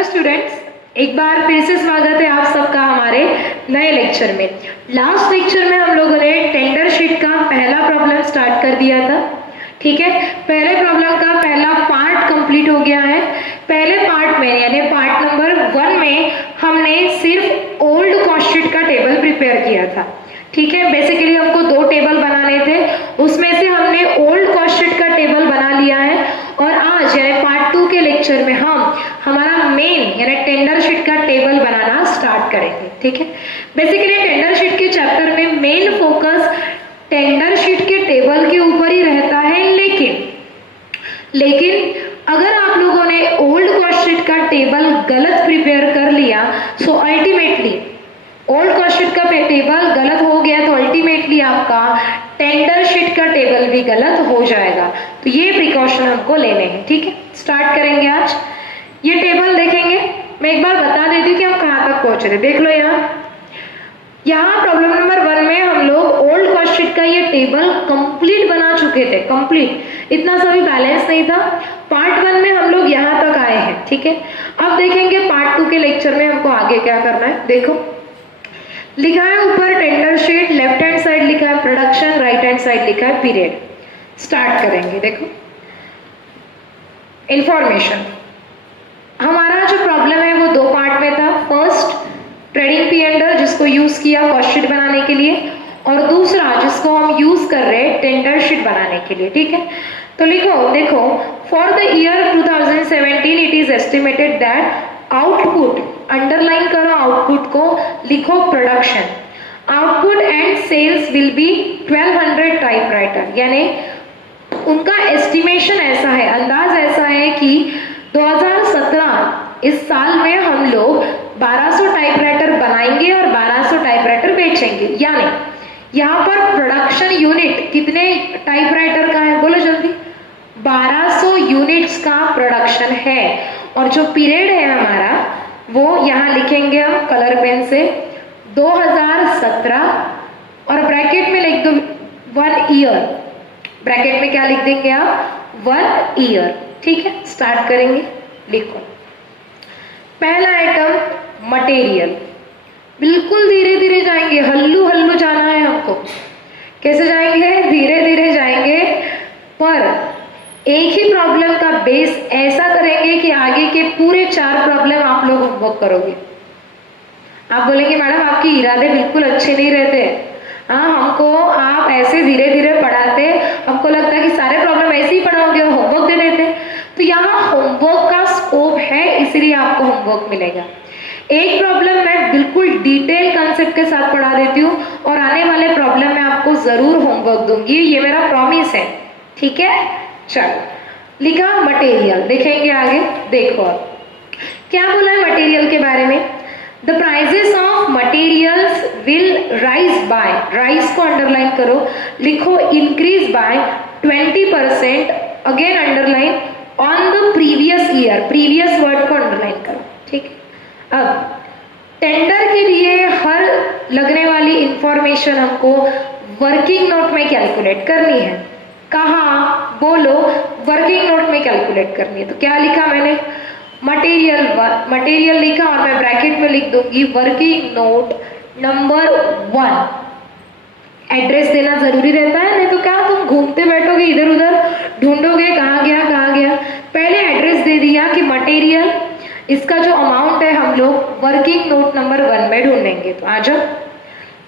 Hello students, एक बार फिर से स्वागत है आप सबका हमारे नए लेक्चर में। लास्ट लेक्चर में हम लोगों ने टेंडर शीट का पहला प्रॉब्लम स्टार्ट कर दिया था। ठीक है, पहले प्रॉब्लम का पहला पार्ट कंप्लीट हो गया है। पहले पार्ट में यानी पार्ट नंबर 1 में हमने सिर्फ ओल्ड कॉस्ट शीट का टेबल प्रिपेयर किया था। ठीक है, बेसिकली हमको 2 टेबल बनाने थे, उसमें से हमने ओल्ड कॉस्ट शीट का टेबल बना लिया है। और आज यानी पार्ट 2 के लेक्चर में हम हमारा मेन यानी टेंडर शीट का टेबल बनाना स्टार्ट करेंगे। ठीक है, बेसिकली टेंडर शीट के चैप्टर में मेन फोकस टेंडर शीट के टेबल के ऊपर ही रहता है, लेकिन अगर आप लोगों ने ओल्ड कॉस्ट शीट का टेबल गलत प्रिपेयर कर लिया so ultimately old cost sheet का टेबल गलत हो गया तो अल्टीमेटली आपका टेंडर शीट का टेबल भी गलत हो जाएगा। तो ये प्रिकॉशन हमको लेने हैं। ठीक है, स्टार्ट करेंगे आज। ये टेबल देखेंगे, मैं एक बार बता देती हूँ कि हम कहाँ तक पहुंच रहे। देख लो यहाँ प्रॉब्लम नंबर 1 में हम लोग ओल्ड कॉस्ट शीट का ये टेबल कंप्लीट बना चुके थे। कंप्लीट, इतना सा भी बैलेंस नहीं था। पार्ट 1 में हम लोग यहाँ तक आए हैं। ठीक है, अब देखेंगे पार्ट 2 के लेक्चर में हमको आगे क्या करना है। देखो लिखा है ऊपर tender sheet, left hand side लिखा है प्रोडक्शन, राइट हैंड साइड लिखा है पीरियड। स्टार्ट करेंगे। देखो इंफॉर्मेशन, हमारा जो प्रॉब्लम है वो 2 पार्ट में था। फर्स्ट ट्रेडिंग पी एंडर जिसको यूज किया कॉस्ट शीट बनाने के लिए, और दूसरा जिसको हम यूज कर रहे हैं टेंडर शीट बनाने के लिए। ठीक है, तो लिखो, देखो for the year 2017 it is estimated that output, underline करो आउटपुट को, लिखो production, output and sales will be 1200 typewriter. यानी उनका एस्टिमेशन ऐसा है, अंदाज ऐसा है कि 2017 इस साल में हम लोग 1200 टाइपराइटर बनाएंगे और 1200 टाइपराइटर बेचेंगे। यानी यहाँ पर प्रोडक्शन यूनिट कितने टाइपराइटर का है, बोलो जल्दी। 1200 यूनिट्स का प्रोडक्शन है। और जो पीरियड है हमारा वो यहाँ लिखेंगे हम कलर पेन से 2017, और ब्रैकेट में लिख दो 1 ईयर। ब्रैकेट में क्या लिख देंगे आप, 1 ईयर। ठीक है, स्टार्ट करेंगे। लिखो पहला आइटम मटेरियल, बिल्कुल धीरे धीरे जाएंगे, हल्लू हल्लू जाना है हमको। कैसे जाएंगे, धीरे धीरे जाएंगे, पर एक ही प्रॉब्लम का बेस ऐसा करेंगे कि आगे के पूरे 4 प्रॉब्लम आप लोग होमवर्क करोगे। आप बोलेंगे मैडम आपके इरादे बिल्कुल अच्छे नहीं रहते, हाँ हमको आप ऐसे धीरे धीरे पढ़ाते, हमको लगता है कि सारे प्रॉब्लम ऐसे ही पढ़ाओगे और होमवर्क दे देते। तो यहाँ होमवर्क का स्कोप है, इसलिए आपको होमवर्क मिलेगा। एक प्रॉब्लम मैं बिल्कुल डिटेल कंसेप्ट के साथ पढ़ा देती हूँ और आने वाले प्रॉब्लम में आपको जरूर होमवर्क दूंगी, ये मेरा प्रॉमिस है। ठीक है, चलो लिखा मटेरियल, देखेंगे आगे। देखो क्या बोला है मटेरियल के बारे में, the prices of materials will rise by, rise को अंडरलाइन करो, लिखो increase by 20%, again underline on the previous year, previous word को अंडरलाइन करो। ठीक है, अब टेंडर के लिए हर लगने वाली इंफॉर्मेशन हमको वर्किंग नोट में कैलकुलेट करनी है। कहाँ, बोलो, वर्किंग नोट में कैलकुलेट करनी है। तो क्या लिखा मैंने, मटेरियल, मटेरियल लिखा और मैं ब्रैकेट में लिख दूंगी वर्किंग नोट नंबर 1। एड्रेस देना जरूरी रहता है, नहीं तो क्या तुम घूमते बैठोगे इधर उधर, ढूंढोगे कहाँ गया कहाँ गया। पहले एड्रेस दे दिया कि मटेरियल, इसका जो अमाउंट है हम लोग वर्किंग नोट नंबर 1 में ढूंढेंगे। तो आ जाओ,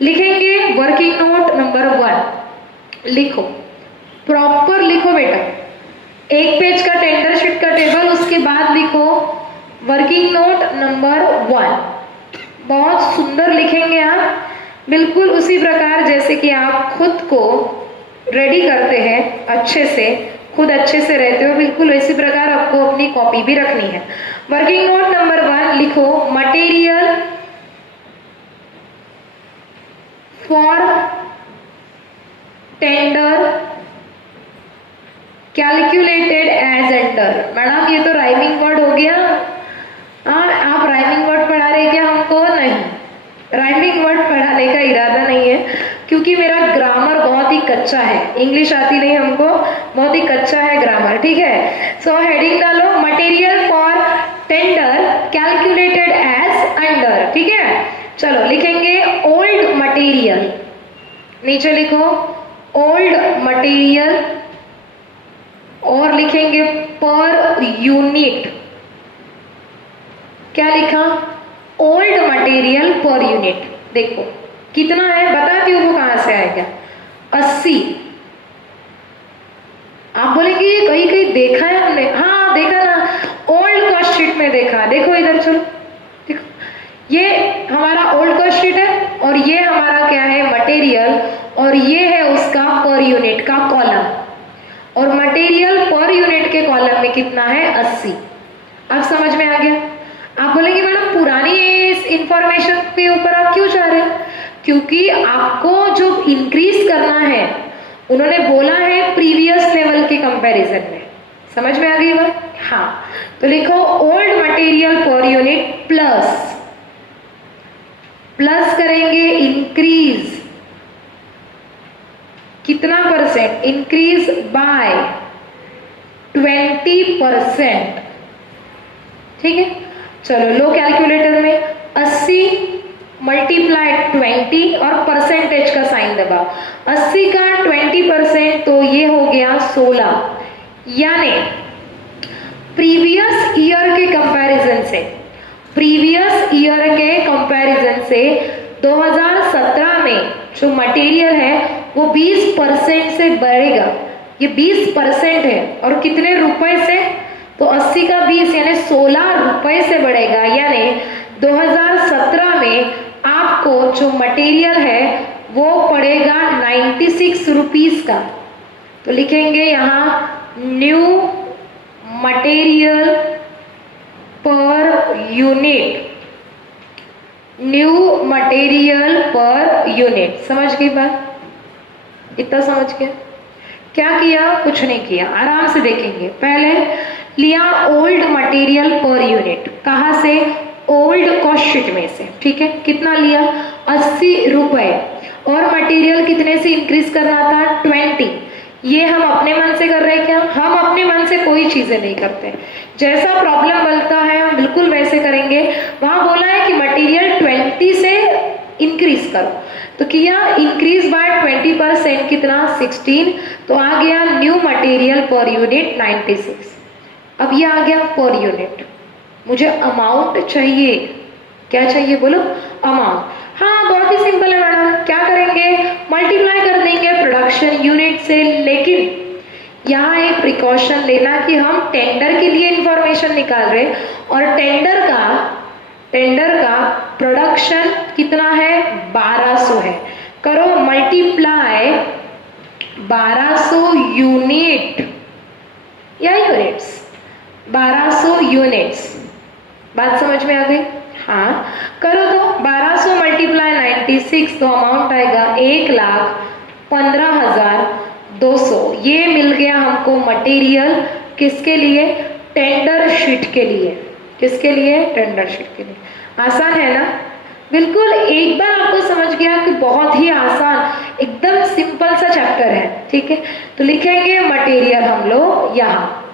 लिखेंगे वर्किंग नोट नंबर 1। लिखो, प्रॉपर लिखो बेटा, 1 पेज का टेंडर शीट का टेबल, उसके बाद लिखो वर्किंग नोट नंबर 1। बहुत सुंदर लिखेंगे आप, बिल्कुल उसी प्रकार जैसे कि आप खुद को रेडी करते हैं, अच्छे से खुद अच्छे से रहते हो, बिल्कुल इसी प्रकार आपको अपनी कॉपी भी रखनी है। वर्किंग नोट नंबर 1 लिखो, material for tender calculated as under. Madam ये तो राइमिंग वर्ड हो गया, आप राइमिंग वर्ड पढ़ा रहे क्या हमको, नहीं, राइमिंग वर्ड पढ़ाने का इरादा नहीं है, क्योंकि मेरा ग्रामर बहुत ही कच्चा है, इंग्लिश आती नहीं हमको, बहुत ही कच्चा है ग्रामर। ठीक है, सो हेडिंग डालो मटेरियल फॉर टेंडर सिलेंडर, ठीक है। चलो लिखेंगे ओल्ड मटेरियल, नीचे लिखो ओल्ड मटेरियल, और लिखेंगे पर यूनिट, क्या लिखा, ओल्ड मटेरियल पर यूनिट। देखो कितना है बताती हूँ, वो कहां से आएगा, 80। आप बोलेंगे ये कहीं कहीं देखा है हमने, हाँ देखा ना, ओल्ड कॉस्ट शीट में देखा। देखो इधर चलो, देखो ये हमारा ओल्ड कॉस्ट शीट है और ये हमारा क्या है, मटेरियल, और ये है उसका पर यूनिट का कॉलम, और मटेरियल पर यूनिट के कॉलम में कितना है, 80। अब समझ में आ गया। आप बोलेंगे मैडम पुरानी इंफॉर्मेशन के ऊपर आप क्यों जा रहे हैं, क्योंकि आपको जो इंक्रीज करना है उन्होंने बोला है प्रीवियस लेवल के कंपैरिजन में। समझ में आ गई बात, हाँ। तो लिखो old material per unit plus, plus करेंगे इंक्रीज, कितना परसेंट, इंक्रीज बाय 20%, ठीक है। चलो लो कैलकुलेटर में 80 मल्टीप्लाई 20 और परसेंटेज का साइन दबाओ, 80 का 20% तो ये हो गया 16, यानी प्रीवियस ईयर के कंपैरिजन से, प्रीवियस ईयर के कंपैरिजन से 2017 में जो मटेरियल है वो 20% से बढ़ेगा। ये 20% है और कितने रुपए से, तो 80 का 20 यानी 16 रुपए से बढ़ेगा, यानी 2017 में आपको जो मटेरियल है वो पड़ेगा 96 रुपीस का। तो लिखेंगे यहाँ new material per unit, new material per unit. समझ गई बात, इतना समझ गया। क्या किया, कुछ नहीं किया, आराम से देखेंगे। पहले लिया ओल्ड मटेरियल पर यूनिट, कहां से, ओल्ड कॉस्ट शीट में से, ठीक है। कितना लिया, 80 रुपए, और मटेरियल कितने से इंक्रीज करना था, 20। ये हम अपने मन से कर रहे हैं क्या, हम अपने मन से कोई चीजें नहीं करते, जैसा प्रॉब्लम बनता है हम बिल्कुल वैसे करेंगे। वहां बोला है कि मटेरियल 20 से इंक्रीज करो, तो किया इंक्रीज बाय 20%, कितना, 16, तो आ गया न्यू मटेरियल पर यूनिट 96। अब ये आ गया पर यूनिट, मुझे अमाउंट चाहिए, क्या चाहिए बोलो, अमाउंट। हाँ बहुत ही सिंपल है मैडम, क्या करेंगे, मल्टीप्लाई कर देंगे प्रोडक्शन यूनिट से, लेकिन यहाँ एक प्रिकॉशन लेना कि हम टेंडर के लिए इंफॉर्मेशन निकाल रहे, और टेंडर का प्रोडक्शन कितना है, 1200 है। करो मल्टीप्लाई 1200 यूनिट या यूनिट्स, 1200 यूनिट्स। बात समझ में आ गई, हाँ। करो तो 1200 मल्टीप्लाई 96, तो अमाउंट आएगा 1,15,200। ये मिल गया हमको मटेरियल, किसके लिए, टेंडर शीट के लिए। किसके लिए, टेंडर शीट के लिए। आसान है ना, बिल्कुल। एक बार आपको समझ गया कि बहुत ही आसान, एकदम सिंपल सा चैप्टर है, ठीक है। तो लिखेंगे मटेरियल हम लोग यहाँ,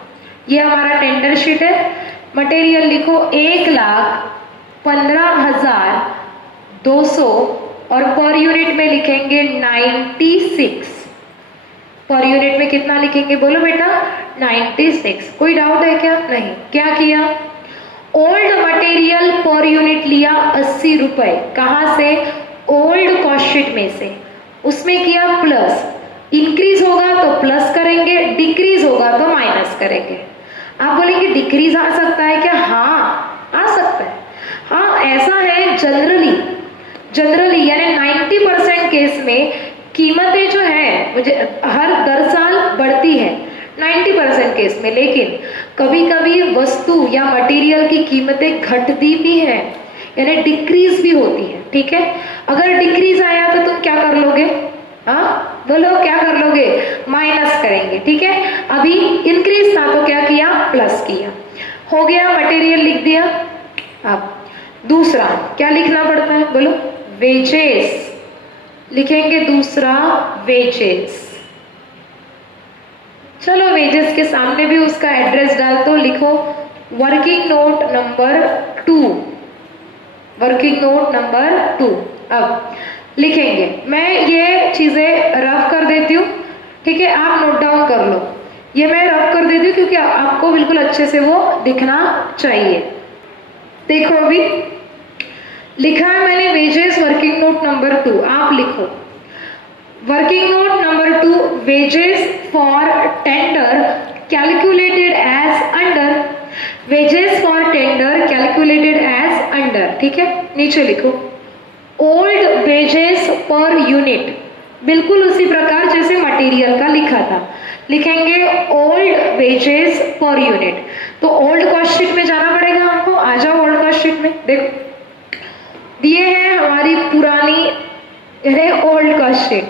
ये हमारा टेंडर शीट है, मटेरियल लिखो 1,15,200, और पर यूनिट में लिखेंगे 96। पर यूनिट में कितना लिखेंगे बोलो बेटा, 96। कोई डाउट है क्या, नहीं। क्या किया, ओल्ड मटेरियल पर यूनिट लिया 80 रुपए, कहां से, ओल्ड कॉस्ट शीट में से, उसमें किया प्लस, इंक्रीज होगा तो प्लस करेंगे, डिक्रीज होगा तो माइनस करेंगे। आप बोलेंगे डिक्रीज आ सकता है क्या, हाँ आ सकता है। हाँ ऐसा है, जनरली यानी 90% केस में कीमतें जो है मुझे दर साल बढ़ती है 90% केस में, लेकिन कभी कभी वस्तु या मटेरियल की कीमतें घटती भी है, यानी डिक्रीज भी होती है, ठीक है। अगर डिक्रीज आया तो तुम क्या कर लोगे, हाँ बोलो क्या कर लोगे, माइनस करेंगे, ठीक है। अभी इंक्रीज था तो क्या किया, प्लस किया, हो गया, मटेरियल लिख दिया। अब दूसरा क्या लिखना पड़ता है बोलो, वेजेस लिखेंगे, दूसरा वेजेस। चलो वेजेस के सामने भी उसका एड्रेस डाल दो, लिखो working note number 2, working note number 2। अब लिखेंगे, मैं ये चीजें रफ कर देती हूँ, ठीक है, आप नोट डाउन कर लो। ये मैं रफ कर देती हूँ क्योंकि आपको बिल्कुल अच्छे से वो दिखना चाहिए। देखो अभी लिखा है मैंने वेजेस वर्किंग नोट नंबर 2, आप लिखो working note number 2, wages for tender calculated as under, wages for tender calculated as under, ठीक है। नीचे लिखो ओल्ड वेजेस पर यूनिट, बिल्कुल उसी प्रकार जैसे मटेरियल का लिखा था, लिखेंगे ओल्ड वेजेस पर यूनिट। तो ओल्ड कॉस्ट शीट में जाना पड़ेगा हमको, आ जाओ ओल्ड कॉस्ट शीट में। देखो दिए हैं हमारी पुरानी ओल्ड कॉस्ट शीट,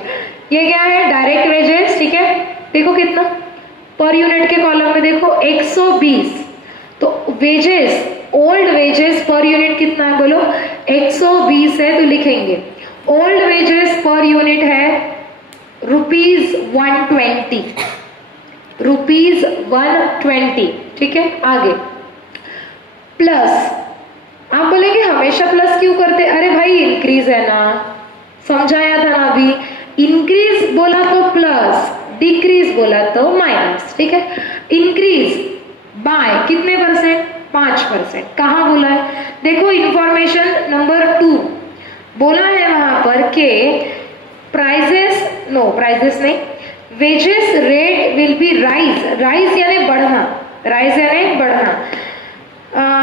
ये क्या है डायरेक्ट वेजेस, ठीक है। देखो कितना पर यूनिट के कॉलम में देखो 120, तो wages old wages per unit कितना है बोलो 120 है, तो लिखेंगे ओल्ड वेजेस पर यूनिट है ₹120, ₹120, ठीक है। आगे प्लस, आप बोलेंगे हमेशा प्लस क्यों करते, अरे भाई इंक्रीज है ना, समझाया था ना अभी, इंक्रीज बोला तो प्लस, डिक्रीज बोला तो माइनस, ठीक है। इंक्रीज बाय कितने परसेंट, 5%। कहाँ बोला है, देखो इंफॉर्मेशन नंबर 2 बोला है वहां पर के प्राइजेस, नो प्राइजेस नहीं, wages rate will be rise, rise यानी बढ़ना, राइज यानी बढ़ना,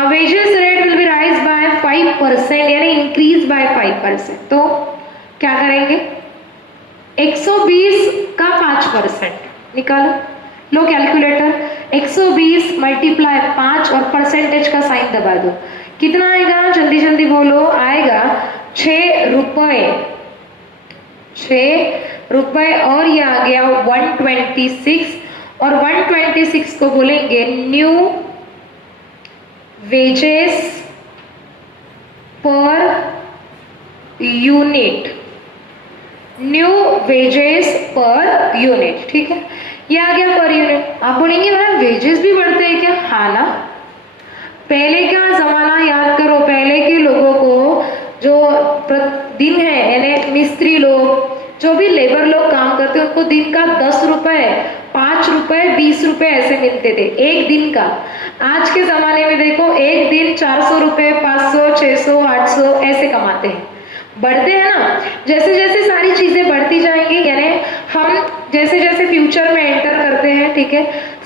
wages rate will be rise by 5% यानी इंक्रीज बाय 5%। तो क्या करेंगे 120 का 5% निकालो, लो कैलकुलेटर, 120 मल्टीप्लाई 5 और परसेंटेज का साइन दबा दो, कितना आएगा जल्दी जल्दी बोलो, आएगा 6 रुपए, 6 रुपए, और ये आ गया 126, और 126 को बोलेंगे new wages per unit, new wages per unit, ठीक है। ये आ गया पर यूनिट। आप बोलेंगे मैम वेजेस भी बढ़ते हैं क्या, हाँ ना, पहले का जमाना याद करो, पहले के लोगों को जो दिन है यानी मिस्त्री लोग, जो भी लेबर लोग काम करते हैं, उनको दिन का 10 रुपए, 5 रुपए, 20 रुपए ऐसे मिलते थे एक दिन का। आज के जमाने में देखो एक दिन 400 रुपए, 500, 600, 800 ऐसे कमाते हैं। बढ़ते हैं ना, जैसे जैसे सारी चीजें बढ़ती जाएंगी, यानी हम जैसे जैसे फ्यूचर में एंटर करते हैं, ठीक है,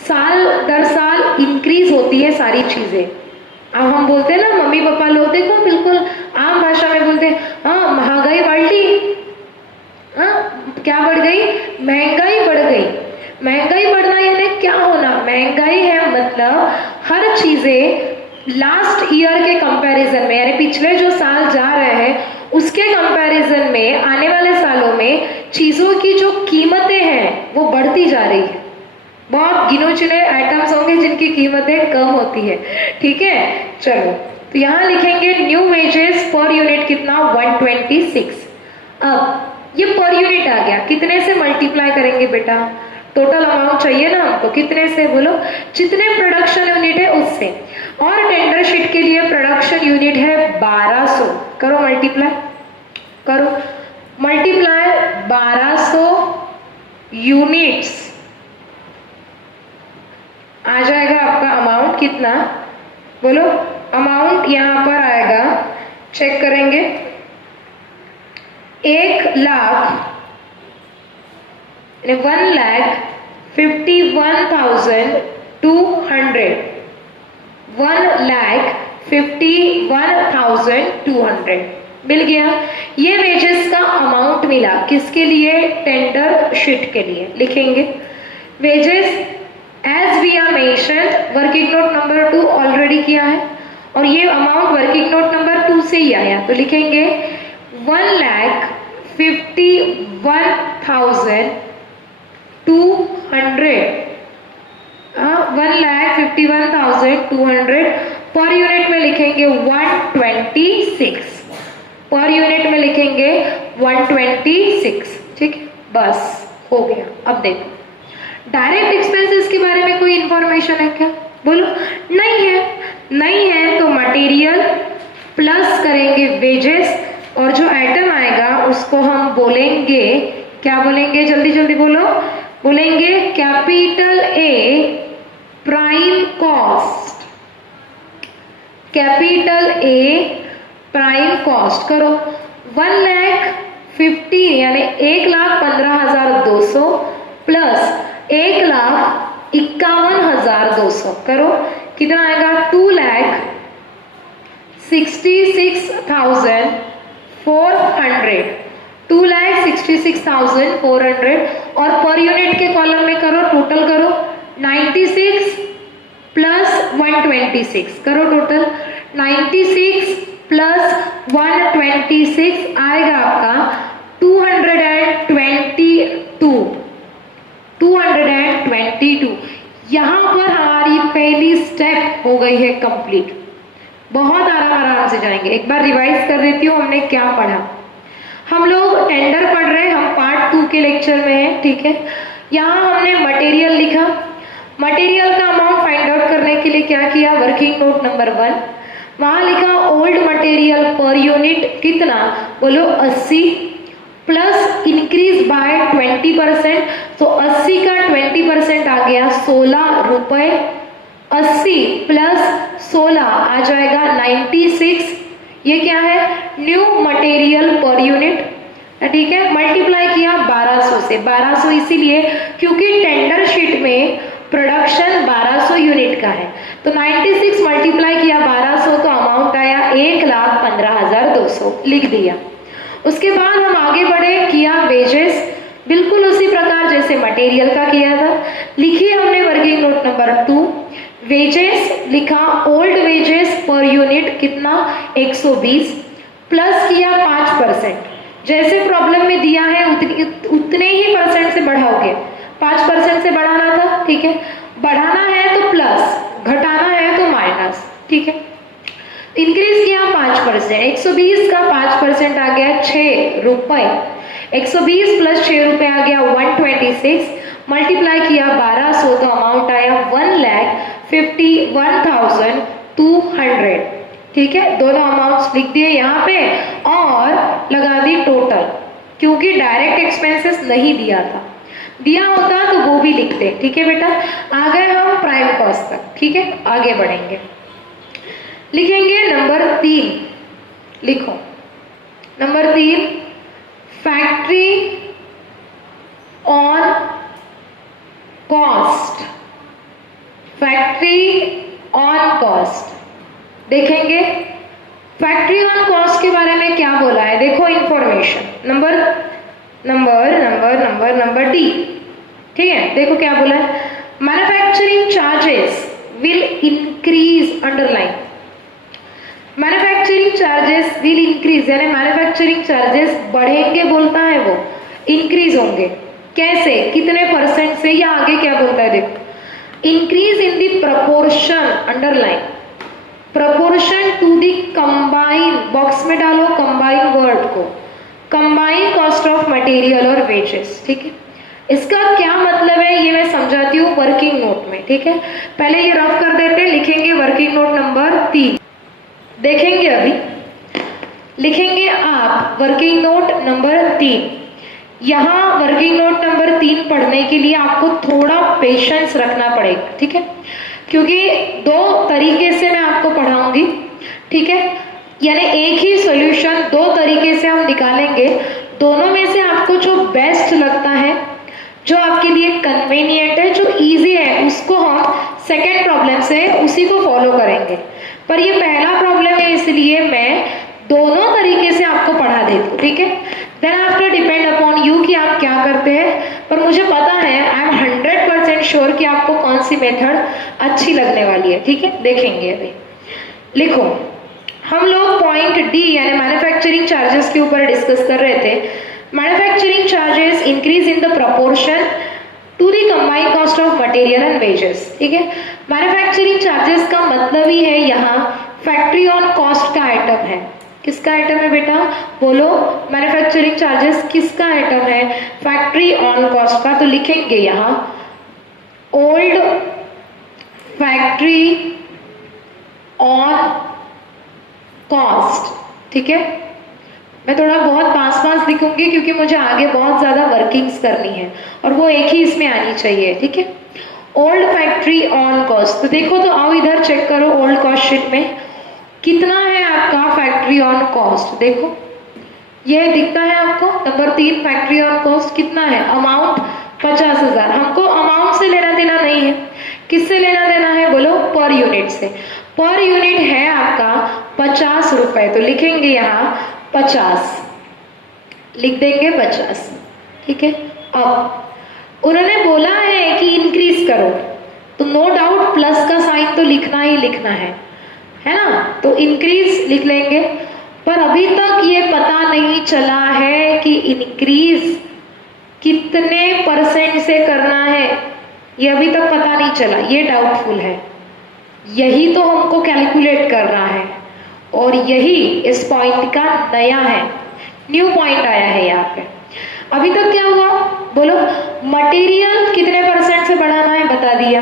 साल दर साल इंक्रीज होती है सारी चीजें। अब हम बोलते हैं ना, मम्मी पापा लोग देखो बिल्कुल आम भाषा में बोलते हैं, हाँ महंगाई बढ़ ली, हाँ क्या बढ़ गई, महंगाई बढ़ गई। महंगाई बढ़ना यानी क्या होना, महंगाई है मतलब हर चीजें लास्ट ईयर के कंपैरिजन में, यानी पिछले जो साल जा रहे हैं उसके कंपैरिजन में आने वाले सालों में चीजों की जो कीमतें हैं वो बढ़ती जा रही है। बहुत गिनो चुने आइटम्स होंगे जिनकी कीमतें कम होती है, ठीक है। चलो तो यहाँ लिखेंगे न्यू वेजेस पर यूनिट कितना 126। अब ये पर यूनिट आ गया, कितने से मल्टीप्लाई करेंगे बेटा, टोटल अमाउंट चाहिए ना हमको, कितने से बोलो, जितने प्रोडक्शन यूनिट है उससे, और टेंडर शीट के लिए प्रोडक्शन यूनिट है 1200, करो मल्टीप्लाई, करो मल्टीप्लाई 1200 यूनिट्स, आ जाएगा आपका अमाउंट कितना, बोलो अमाउंट यहाँ पर आएगा, चेक करेंगे 1,00,000 1,51,200, 1,51,200 मिल गया। ये वेजेस का अमाउंट मिला, किसके लिए, टेंडर शीट के लिए। लिखेंगे wages as we are mentioned, working note number 2 already किया है, और ये अमाउंट वर्किंग नोट नंबर 2 से ही आया, तो लिखेंगे 1,51,200, 1,51,200 पर यूनिट में लिखेंगे 126, पर यूनिट में लिखेंगे 126, ठीक है, बस हो गया। अब देखो डायरेक्ट एक्सपेंसेस के बारे में कोई इंफॉर्मेशन है क्या, बोलो नहीं है, नहीं है, तो मटेरियल प्लस करेंगे वेजेस, और जो आइटम आएगा उसको हम बोलेंगे, क्या बोलेंगे, जल्दी जल्दी बोलो, बोलेंगे capital A prime cost, capital A prime cost करो 1,50,000 यानी 1,15,200 प्लस 1,51,200 करो, कितना आएगा 2,66,400, 2,66,400, और पर यूनिट के कॉलम में करो, टोटल करो 96 प्लस 126 करो, टोटल 96 प्लस 126 आएगा आपका 222। यहां पर हमारी पहली स्टेप हो गई है कंप्लीट। बहुत आराम से जाएंगे, एक बार रिवाइज कर देती हूँ हमने क्या पढ़ा। हम लोग टेंडर पढ़ रहे हैं, हम पार्ट 2 के लेक्चर में हैं, ठीक है। यहाँ हमने मटेरियल लिखा, मटेरियल का अमाउंट फाइंड आउट करने के लिए क्या किया, वर्किंग नोट नंबर 1, वहां लिखा ओल्ड मटेरियल पर यूनिट कितना, बोलो 80 प्लस इंक्रीज बाय 20%, तो 80 का 20% आ गया 16 रुपए, 80 प्लस 16 आ जाएगा 96, ये क्या है न्यू मटेरियल पर यूनिट, ठीक है। मल्टीप्लाई किया 1200 से, 1200 इसीलिए क्योंकि टेंडर शीट में प्रोडक्शन 1200 यूनिट का है, तो 96 मल्टीप्लाई किया 1200 तो अमाउंट आया 1,15,200, लिख दिया। उसके बाद हम आगे बढ़े, किया वेजेस, बिल्कुल उसी प्रकार जैसे मटेरियल का किया था, लिखी हमने वर्किंग नोट नंबर 2, वेजेस लिखा ओल्ड वेजेस पर यूनिट कितना 120 प्लस किया 5%, जैसे प्रॉब्लम में दिया है उतने ही परसेंट से बढ़ाओगे, 5% से बढ़ाना था, ठीक है, बढ़ाना है तो प्लस, घटाना है तो माइनस, ठीक है। इंक्रीज किया 5%, 120 का 5% आ गया 6 रुपए, 120 प्लस 6 रुपए आ गया 126, मल्टीप्लाई किया 1200 तो अमाउंट आया 1,51,200, ठीक है। दोनों अमाउंट्स लिख दिए यहाँ पे और लगा दी टोटल, क्योंकि डायरेक्ट एक्सपेंसेस नहीं दिया था, दिया होता तो वो भी लिखते, ठीक है बेटा। आ गए हम प्राइम कॉस्ट तक, ठीक है, आगे बढ़ेंगे, लिखेंगे नंबर 3, लिखो number 3, factory on cost, factory on cost देखेंगे। फैक्ट्री ऑन कॉस्ट के बारे में क्या बोला है, देखो इंफॉर्मेशन नंबर डी, ठीक है। देखो क्या बोला है, manufacturing charges will increase, underline, manufacturing charges will increase, यानी मैन्युफैक्चरिंग चार्जेस बढ़ेंगे बोलता है, वो इंक्रीज होंगे, कैसे, कितने परसेंट से, या आगे क्या बोलता है देखो, increase in the proportion, underline, proportion to the combine, box में डालो कंबाइन वर्ड को, कंबाइन कॉस्ट ऑफ मटेरियल और वेजेस, ठीक है। इसका क्या मतलब है ये मैं समझाती हूँ वर्किंग नोट में, ठीक है। पहले ये रफ कर देते हैं, लिखेंगे वर्किंग नोट नंबर 3, देखेंगे अभी, लिखेंगे आप वर्किंग नोट नंबर 3। यहाँ वर्किंग नोट नंबर 3 पढ़ने के लिए आपको थोड़ा पेशेंस रखना पड़ेगा, ठीक है, क्योंकि 2 तरीके से मैं आपको पढ़ाऊंगी, ठीक है, यानी एक ही सॉल्यूशन 2 तरीके से हम निकालेंगे, दोनों में से आपको जो बेस्ट लगता है, जो आपके लिए कन्वीनियंट है, जो इजी है, उसको हम सेकेंड प्रॉब्लम से उसी को फॉलो करेंगे। पर ये पहला प्रॉब्लम है इसलिए मैं दोनों तरीके से आपको पढ़ा देती हूँ, ठीक है। Then after depend upon you कि आप क्या करते हैं, पर मुझे पता है, आई एम 100% श्योर कि आपको कौन सी मेथड अच्छी लगने वाली है, ठीक है। देखेंगे अभी, लिखो, हम लोग पॉइंट डी यानी मैन्युफैक्चरिंग चार्जेस के ऊपर डिस्कस कर रहे थे। Manufacturing charges increase in the proportion to the combined cost of material and wages, ठीक है। मैन्युफैक्चरिंग चार्जेस का मतलब ही है यहाँ फैक्ट्री ऑन कॉस्ट का आइटम है, किसका आइटम है बेटा, बोलो, मैन्युफैक्चरिंग चार्जेस किसका आइटम है, फैक्ट्री ऑन कॉस्ट का, तो लिखेंगे यहाँ ओल्ड फैक्ट्री ऑन कॉस्ट, ठीक है, मैं थोड़ा बहुत पास पास लिखूंगी क्योंकि मुझे आगे बहुत ज्यादा वर्किंग्स करनी है और वो एक ही इसमें आनी चाहिए। ठीक है, ओल्ड फैक्ट्री ऑन कॉस्ट। तो देखो, तो आओ इधर चेक करो ओल्ड कॉस्ट शीट में कितना है आपका फैक्ट्री ऑन कॉस्ट। देखो ये दिखता है आपको, नंबर 3 फैक्ट्री ऑन कॉस्ट कितना है, अमाउंट 50,000। हमको अमाउंट से लेना देना नहीं है, किससे लेना देना है बोलो, पर यूनिट से। पर यूनिट है आपका 50 रुपए, तो लिखेंगे यहाँ 50, लिख देंगे 50। ठीक है, अब उन्होंने बोला है कि इंक्रीज करो, तो नो डाउट प्लस का साइन तो लिखना ही लिखना है ना, तो इंक्रीज लिख लेंगे। पर अभी तक ये पता नहीं चला है कि इंक्रीज कितने परसेंट से करना है, ये अभी तक पता नहीं चला, ये डाउटफुल है। यही तो हमको कैलकुलेट करना है और यही इस पॉइंट का नया है, न्यू पॉइंट आया है यहाँ पे। अभी तक क्या हुआ बोलो, मटेरियल कितने परसेंट से बढ़ाना है बता दिया,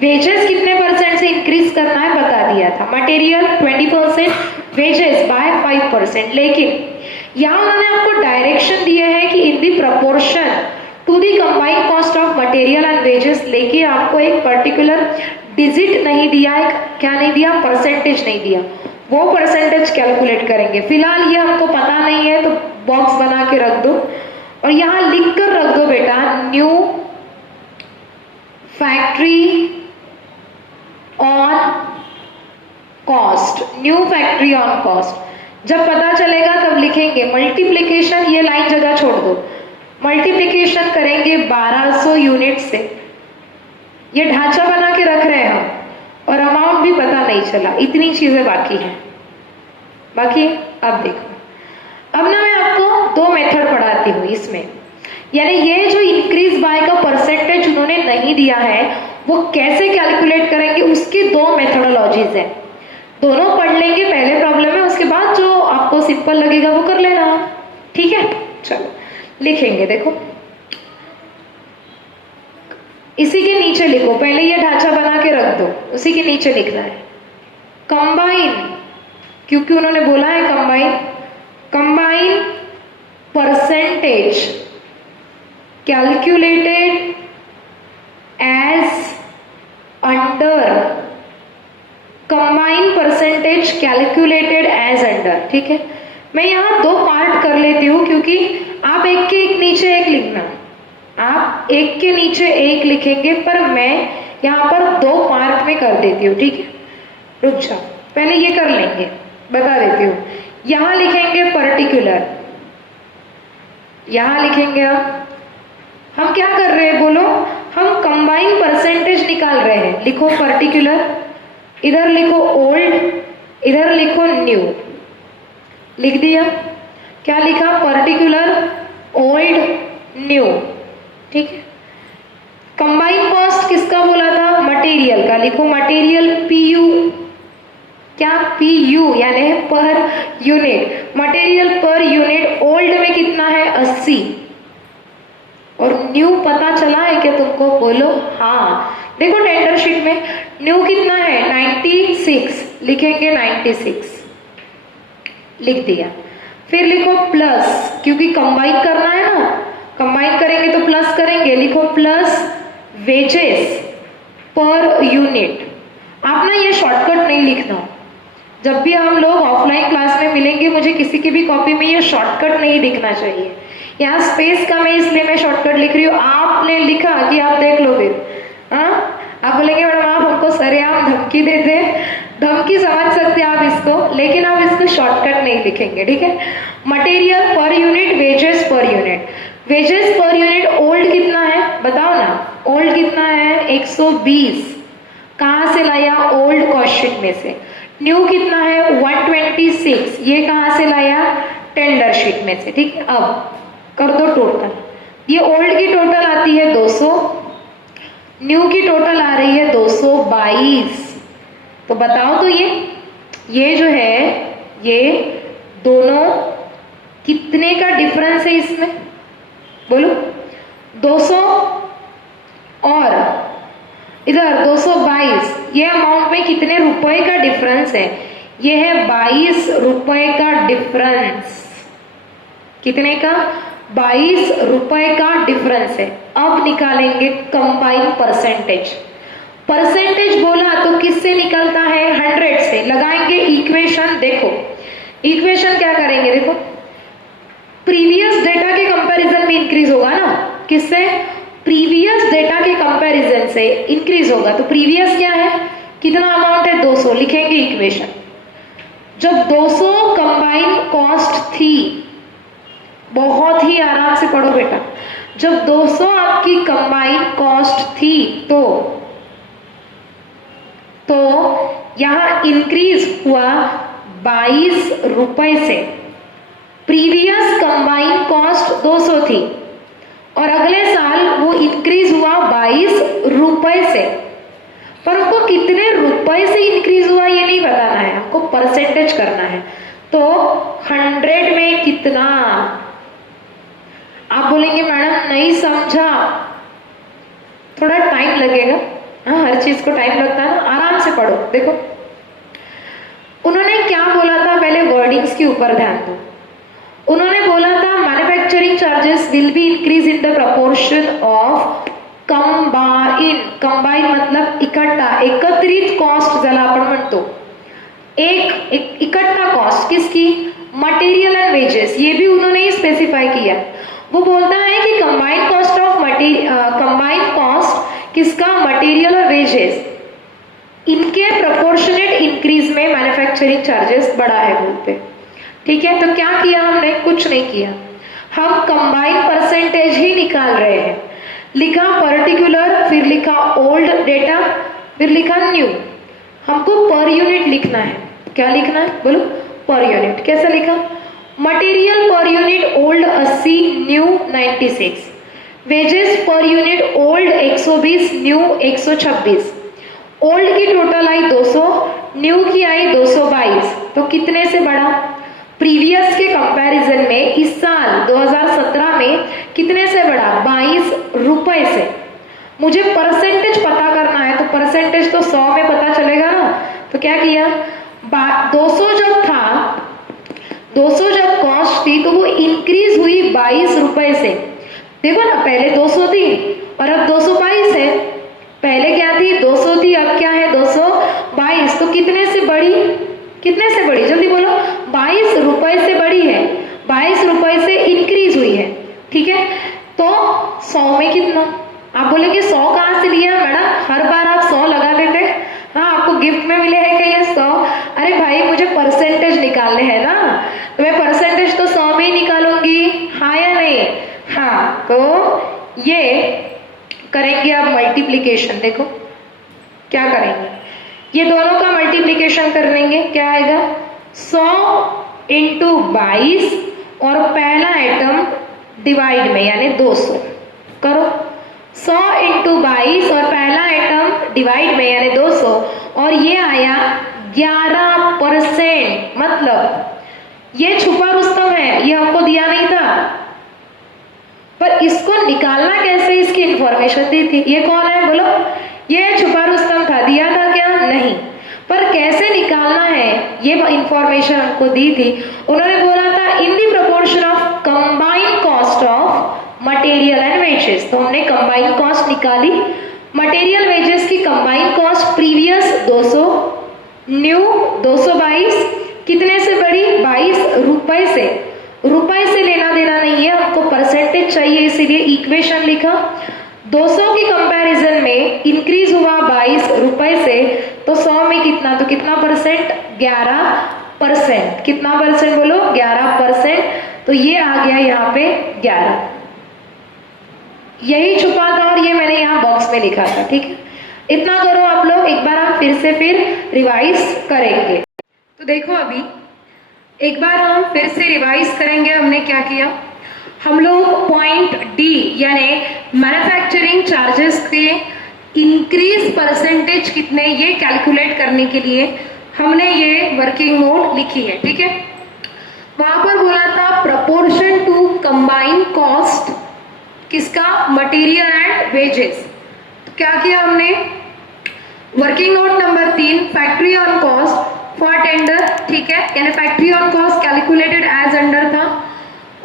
वेजेस कितने परसेंट से इंक्रीज करना है बता दिया था, मटेरियल 20%, वेजेस बाय 5%। लेकिन यहाँ उन्होंने आपको डायरेक्शन दिया है कि in the proportion to the combined cost of material and wages, लेके आपको एक पर्टिकुलर डिजिट नहीं दिया, एक क्या नहीं दिया, परसेंटेज नहीं दिया, वो परसेंटेज कैलकुलेट करेंगे। फिलहाल ये हमको पता नहीं है, तो बॉक्स बना के रख दो और यहाँ लिख कर रख दो बेटा, new factory on cost, new factory on cost. जब पता चलेगा तब लिखेंगे मल्टीप्लिकेशन, ये लाइन जगह छोड़ दो, मल्टीप्लिकेशन करेंगे 1200 यूनिट से। ये ढांचा बना के रख रहे हैं हम और अमाउंट भी पता नहीं चला, इतनी चीजें बाकी हैं। बाकी अब देखो, अब ना मैं आपको 2 मेथड पढ़ाती हूँ इसमें, यानी ये जो इंक्रीज बाय का परसेंटेज उन्होंने नहीं दिया है वो कैसे कैलकुलेट करेंगे, उसकी 2 मेथोडोलॉजीज है। दोनों पढ़ लेंगे पहले प्रॉब्लम में, उसके बाद जो आपको सिंपल लगेगा वो कर लेना। ठीक है, चलो लिखेंगे। देखो इसी के नीचे लिखो, पहले ये ढांचा बना के रख दो, उसी के नीचे लिखना है कंबाइन, क्योंकि उन्होंने बोला है combine, combine percentage calculated as under, combine percentage calculated as under. ठीक है, मैं यहाँ 2 पार्ट कर लेती हूँ क्योंकि आप एक के एक नीचे एक लिखना, आप एक के नीचे एक लिखेंगे, पर मैं यहाँ पर 2 पार्ट में कर देती हूँ। ठीक है, रुक जाओ, पहले ये कर लेंगे, बता देती हूँ। यहाँ लिखेंगे पर्टिकुलर, यहाँ लिखेंगे हम क्या कर रहे हैं बोलो, हम कंबाइन परसेंटेज निकाल रहे हैं। लिखो पर्टिकुलर, इधर लिखो ओल्ड, इधर लिखो न्यू, लिख दिया। क्या लिखा, पर्टिकुलर ओल्ड न्यू। ठीक है, कंबाइन कॉस्ट किसका बोला था, मटेरियल का, लिखो मटेरियल पीयू, क्या पीयू यानी per unit, material per unit old में कितना है 80, और न्यू पता चला है क्या तुमको, बोलो हाँ। देखो टेंडर शीट में न्यू कितना है 96, लिखेंगे 96, लिख दिया। फिर लिखो प्लस, क्योंकि कंबाइन करना है ना, कंबाइन करेंगे तो प्लस करेंगे, लिखो प्लस वेजेस पर यूनिट। आप ना ये शॉर्टकट नहीं लिखना, जब भी हम लोग ऑफलाइन क्लास में मिलेंगे मुझे किसी की भी कॉपी में ये शॉर्टकट नहीं दिखना चाहिए। यहाँ स्पेस कम है इसलिए मैं शॉर्टकट लिख रही हूँ, आपने लिखा कि आप देख लो फिर, हाँ आप बोलेंगे मैडम आप हमको सरेआम धमकी देते हैं, धमकी समझ सकते हैं आप इसको, लेकिन आप इसको शॉर्टकट नहीं लिखेंगे। ठीक है, material per unit, wages per unit, wages per unit old कितना है बताओ ना, ओल्ड कितना है 120, कहाँ से लाया, ओल्ड कॉस्ट शीट में से। न्यू कितना है 126, ये कहाँ से लाया, टेंडर शीट में से। ठीक है, अब कर दो टोटल, ये ओल्ड की टोटल आती है 200, न्यू की टोटल आ रही है 222। तो बताओ तो ये जो है ये दोनों कितने का डिफरेंस है इसमें, बोलो 200 और इधर 222, ये अमाउंट में कितने रुपए का डिफरेंस है, ये है 22 रुपए का डिफरेंस। कितने का? 22 रुपए का डिफरेंस है। अब निकालेंगे कंबाइन परसेंटेज। परसेंटेज बोला तो किससे निकलता है? 100 से। लगाएंगे इक्वेशन। देखो इक्वेशन क्या करेंगे, देखो प्रीवियस डेटा के कंपैरिजन में इंक्रीज होगा ना, किससे? प्रीवियस डेटा के कंपैरिजन से इंक्रीज होगा। तो प्रीवियस क्या है, कितना अमाउंट है? 200। लिखेंगे इक्वेशन। जब 200 कंबाइन कॉस्ट थी, बहुत ही आराम से पढ़ो बेटा, जब 200 आपकी कंबाइन कॉस्ट थी तो यहां इंक्रीज हुआ 22 रुपए से। प्रीवियस कंबाइन कॉस्ट 200 थी और अगले साल वो इंक्रीज हुआ 22 रुपए से। पर आपको कितने रुपए से इंक्रीज हुआ ये नहीं बताना है, आपको परसेंटेज करना है। तो 100 में कितना? आप बोलेंगे मैडम नहीं समझा, थोड़ा टाइम लगेगा। हाँ, हर चीज को टाइम लगता है ना, आराम से पढ़ो। देखो उन्होंने क्या बोला था, पहले वर्डिंग्स के ऊपर ध्यान दो। उन्होंने बोला था manufacturing charges will be increase in the proportion of combine. Combine मतलब इकट्ठा, एकत्रित कॉस्ट ज्याला आपण म्हणतो। एक इकट्ठा कॉस्ट किसकी? Material and wages. ये भी उन्होंने ही स्पेसिफाई किया। वो बोलता है कि combine cost of combine cost किसका? मटेरियल और वेजेस, इनके प्रोपोर्शनेट इंक्रीज में मैन्युफैक्चरिंग चार्जेस बढ़ा है बोलते। ठीक है, तो क्या किया हमने? कुछ नहीं किया, हम कंबाइन परसेंटेज ही निकाल रहे हैं। लिखा पर्टिकुलर, फिर लिखा ओल्ड डेटा, फिर लिखा न्यू। हमको पर यूनिट लिखना है। क्या लिखना है बोलो? Per unit. कैसा लिखा? Material per unit old 80, new 96। Wages per unit old 120, new 126। Old की टोटल आई 200, न्यू की आई 222। तो कितने से बढ़ा? प्रीवियस के कंपैरिजन में इस साल 2017 में कितने से बढ़ा? 22 रुपए से। मुझे परसेंटेज पता करना है, तो परसेंटेज तो 100 में पता चलेगा ना। तो क्या किया? 200 जब था, 200 जब कॉस्ट थी तो वो इंक्रीज हुई 22 रुपए से। देखो ना, पहले 200 थी और अब 222 है। पहले क्या थी? 200 थी, अब क्या है? 222। तो कितने से बढ़ी? कितने से बढ़ी? जल्दी बोलो। 22 रुपए से बढ़ी है, 22 रुपए से इंक्रीज हुई है। ठीक है, तो 100 में कितना? आप बोलेंगे 100 कहां से लिया मैडम? हर बार आप 100 लगा देते। हाँ, आपको गिफ्ट में मिले हैं क्या ये 100? अरे भाई, मुझे परसेंटेज निकालने हैं ना, तो मैं परसेंटेज तो 100 में ही निकालूंगी। हाँ या नहीं? हाँ, तो ये करेंगे आप मल्टीप्लीकेशन। देखो क्या करेंगे, ये दोनों का मल्टीप्लीकेशन कर लेंगे। क्या आएगा? 100 इंटू 22 और पहला आइटम डिवाइड में यानी 200 करो। 100 इंटू 22 और पहला आइटम डिवाइड में यानी 200, और ये आया 11%। मतलब ये छुपा रुस्तम है, ये आपको दिया नहीं था, पर इसको निकालना कैसे, इसकी इंफॉर्मेशन दी थी। ये कौन है बोलो? ये छुपा रुस्तम था। दिया था क्या? नहीं। पर कैसे निकालना है ये इंफॉर्मेशन हमको दी थी। उन्होंने बोला था in the proportion of combined cost of material and wages. तो हमने कंबाइंड कॉस्ट निकाली। मटेरियल वेजेस की कंबाइंड कॉस्ट प्रीवियस 200, न्यू 222। कितने से बढ़ी? 22 रुपए से। रुपए से लेना देना नहीं है, हमको परसेंटेज चाहिए, इसीलिए इक्वेशन लिखा। 200 की कंपैरिजन में इंक्रीज हुआ 22 रुपए से, तो 100 में कितना? तो कितना परसेंट? 11%। कितना परसेंट बोलो? 11%। तो ये आ गया यहाँ पे 11। यही छुपा था और ये मैंने यहाँ बॉक्स में लिखा था। ठीक है, इतना करो आप लोग। एक बार आप फिर रिवाइज करेंगे। तो देखो अभी एक बार हम फिर से रिवाइज करेंगे। हमने क्या किया? हम लोग पॉइंट डी यानी मैन्युफैक्चरिंग चार्जेस के इंक्रीज परसेंटेज कितने, ये कैलकुलेट करने के लिए हमने ये वर्किंग नोट लिखी है। ठीक है, वहां पर बोला था प्रपोर्शन टू कंबाइन कॉस्ट किसका? Material and wages. तो क्या किया हमने? Working note number 3 factory on cost for tender, ठीक है, यानी factory on cost calculated as under था।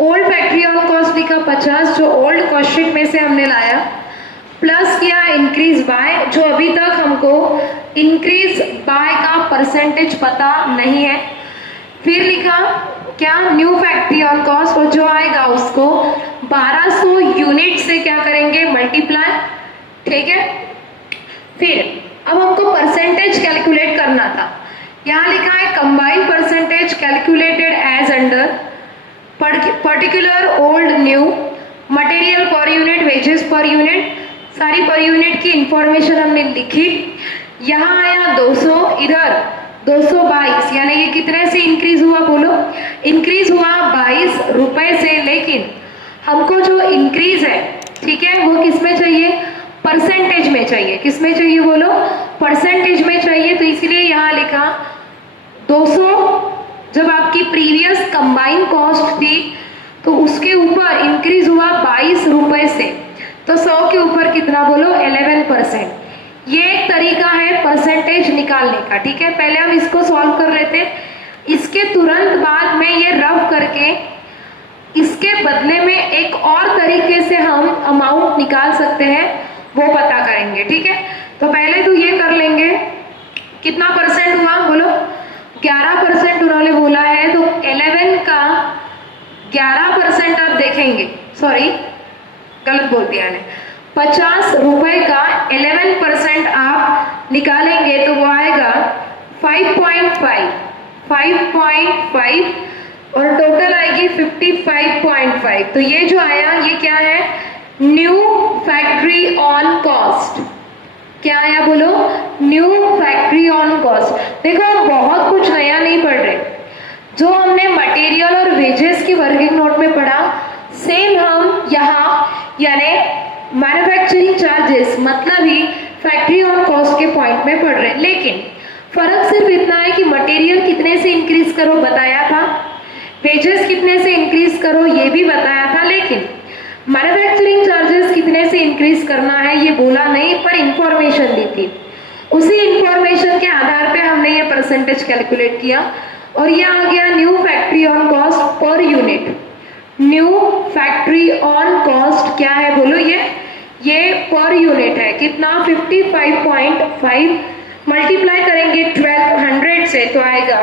ओल्ड फैक्ट्री ऑन कॉस्ट लिखा 50 जो ओल्ड कॉस्ट शीट में से हमने लाया, प्लस किया इंक्रीज बाय, जो अभी तक हमको इंक्रीज बाय का परसेंटेज पता नहीं है। फिर लिखा क्या, न्यू फैक्ट्री ऑन कॉस्ट, और जो आएगा उसको 1200 यूनिट से क्या करेंगे, मल्टीप्लाई, ठीक है। फिर अब हमको परसेंटेज कैलकुलेट करना था, यहाँ लिखा है combined percentage calculated as under particular old new, material per unit, wages per unit, sorry per unit की इंफॉर्मेशन हमने लिखी। यहाँ आया 200, इधर 222, यानी ये कितने से इंक्रीज हुआ, बोलो, इंक्रीज हुआ 22 रुपए से। लेकिन हमको जो इंक्रीज है, ठीक है, वो किस में चाहिए, परसेंटेज में चाहिए। किस में चाहिए, बोलो, परसेंटेज में चाहिए। तो इसलिए यहाँ लिखा 200 जब आपकी प्रीवियस कंबाइंड कॉस्ट थी तो उसके ऊपर इंक्रीज हुआ 22 रुपए से, तो 100 के ऊपर कितना, बोलो, 11%। ये एक तरीका है परसेंटेज निकालने का, ठीक है। पहले हम इसको सॉल्व कर लेते हैं, इसके तुरंत बाद में ये रफ करके इसके बदले में एक और तरीके से हम अमाउंट निकाल सकते हैं, वो पता करेंगे, ठीक है। तो पहले तो ये कर लेंगे, कितना परसेंट हुआ, बोलो, 11% उन्होंने बोला है, तो 11 का 11% आप देखेंगे, सॉरी गलत बोल दिया है, 50 रुपए का 11% आप निकालेंगे तो वो आएगा 5.5 और टोटल आएगी 55.5। तो ये जो आया ये क्या है, न्यू फैक्ट्री ऑन कॉस्ट। क्या आया, बोलो, न्यू फैक्ट्री ऑन कॉस्ट। देखो हम बहुत कुछ नया नहीं पढ़ रहे, जो हमने मटेरियल और वेजेस की वर्किंग नोट में पढ़ा सेम हम यहाँ यानी मैन्युफैक्चरिंग चार्जेस मतलब ही फैक्ट्री ऑन कॉस्ट के पॉइंट में पढ़ रहे हैं। लेकिन फर्क सिर्फ इतना है कि मटेरियल कितने से इंक्रीज करो बताया था, वेजेस कितने से इंक्रीज करो ये भी बताया था, लेकिन मैन्युफैक्चरिंग चार्जेस कितने से इंक्रीज करना है ये बोला नहीं, पर इंफॉर्मेशन दी थी। उसी इंफॉर्मेशन के आधार पे हमने ये परसेंटेज कैलकुलेट किया और ये आ गया new factory on cost per unit. New factory on cost क्या है, बोलो, ये पर यूनिट है, कितना, 55.5 मल्टीप्लाई करेंगे 1200 से तो आएगा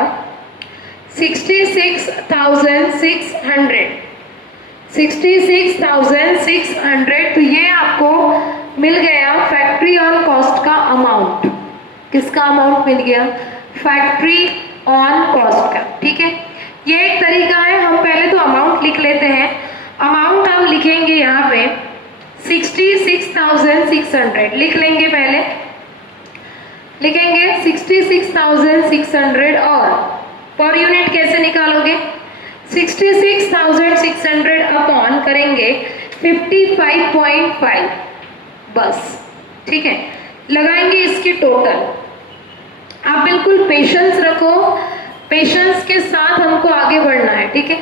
66,600। तो ये आपको मिल गया फैक्ट्री ऑन कॉस्ट का अमाउंट। किसका अमाउंट मिल गया, फैक्ट्री ऑन कॉस्ट का, ठीक है। ये एक तरीका है, हम पहले तो अमाउंट लिख लेते हैं। अमाउंट हम लिखेंगे यहाँ पे 66,600 लिख लेंगे, पहले लिखेंगे 66,600 और पर यूनिट कैसे निकालोगे, 66,600 अपॉन करेंगे 55.5 बस, ठीक है। लगाएंगे इसकी टोटल। आप बिल्कुल पेशेंस रखो, पेशेंस के साथ हमको आगे बढ़ना है, ठीक है।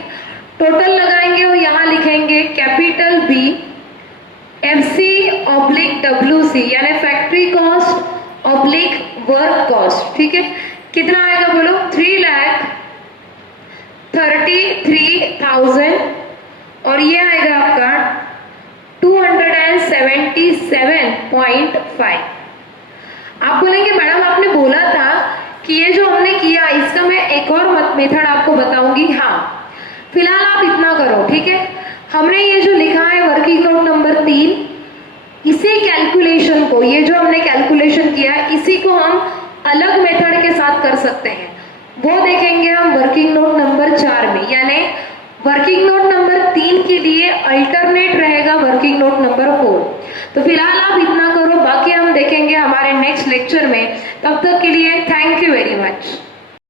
टोटल लगाएंगे और यहाँ लिखेंगे कैपिटल बी FC/WC यानी फैक्ट्री कॉस्ट/वर्क कॉस्ट, ठीक है। कितना आएगा बोलो, 3,33,000 और ये आएगा आपका 277.5। आप बोलेंगे मैडम आपने बोला था कि ये जो हमने किया इसका मैं एक और मेथड आपको बताऊंगी। हाँ, फिलहाल आप इतना करो, ठीक है। हमने ये जो लिखा है वर्किंग नोट नंबर 3, इसी कैलकुलेशन को, ये जो हमने कैलकुलेशन किया है इसी को हम अलग मेथड के साथ कर सकते हैं। वो देखेंगे हम वर्किंग नोट नंबर 4 में, यानी वर्किंग नोट नंबर 3 के लिए अल्टरनेट रहेगा वर्किंग नोट नंबर 4। तो फिलहाल आप इतना करो, बाकी हम देखेंगे हमारे नेक्स्ट लेक्चर में। तब तक के लिए थैंक यू वेरी मच।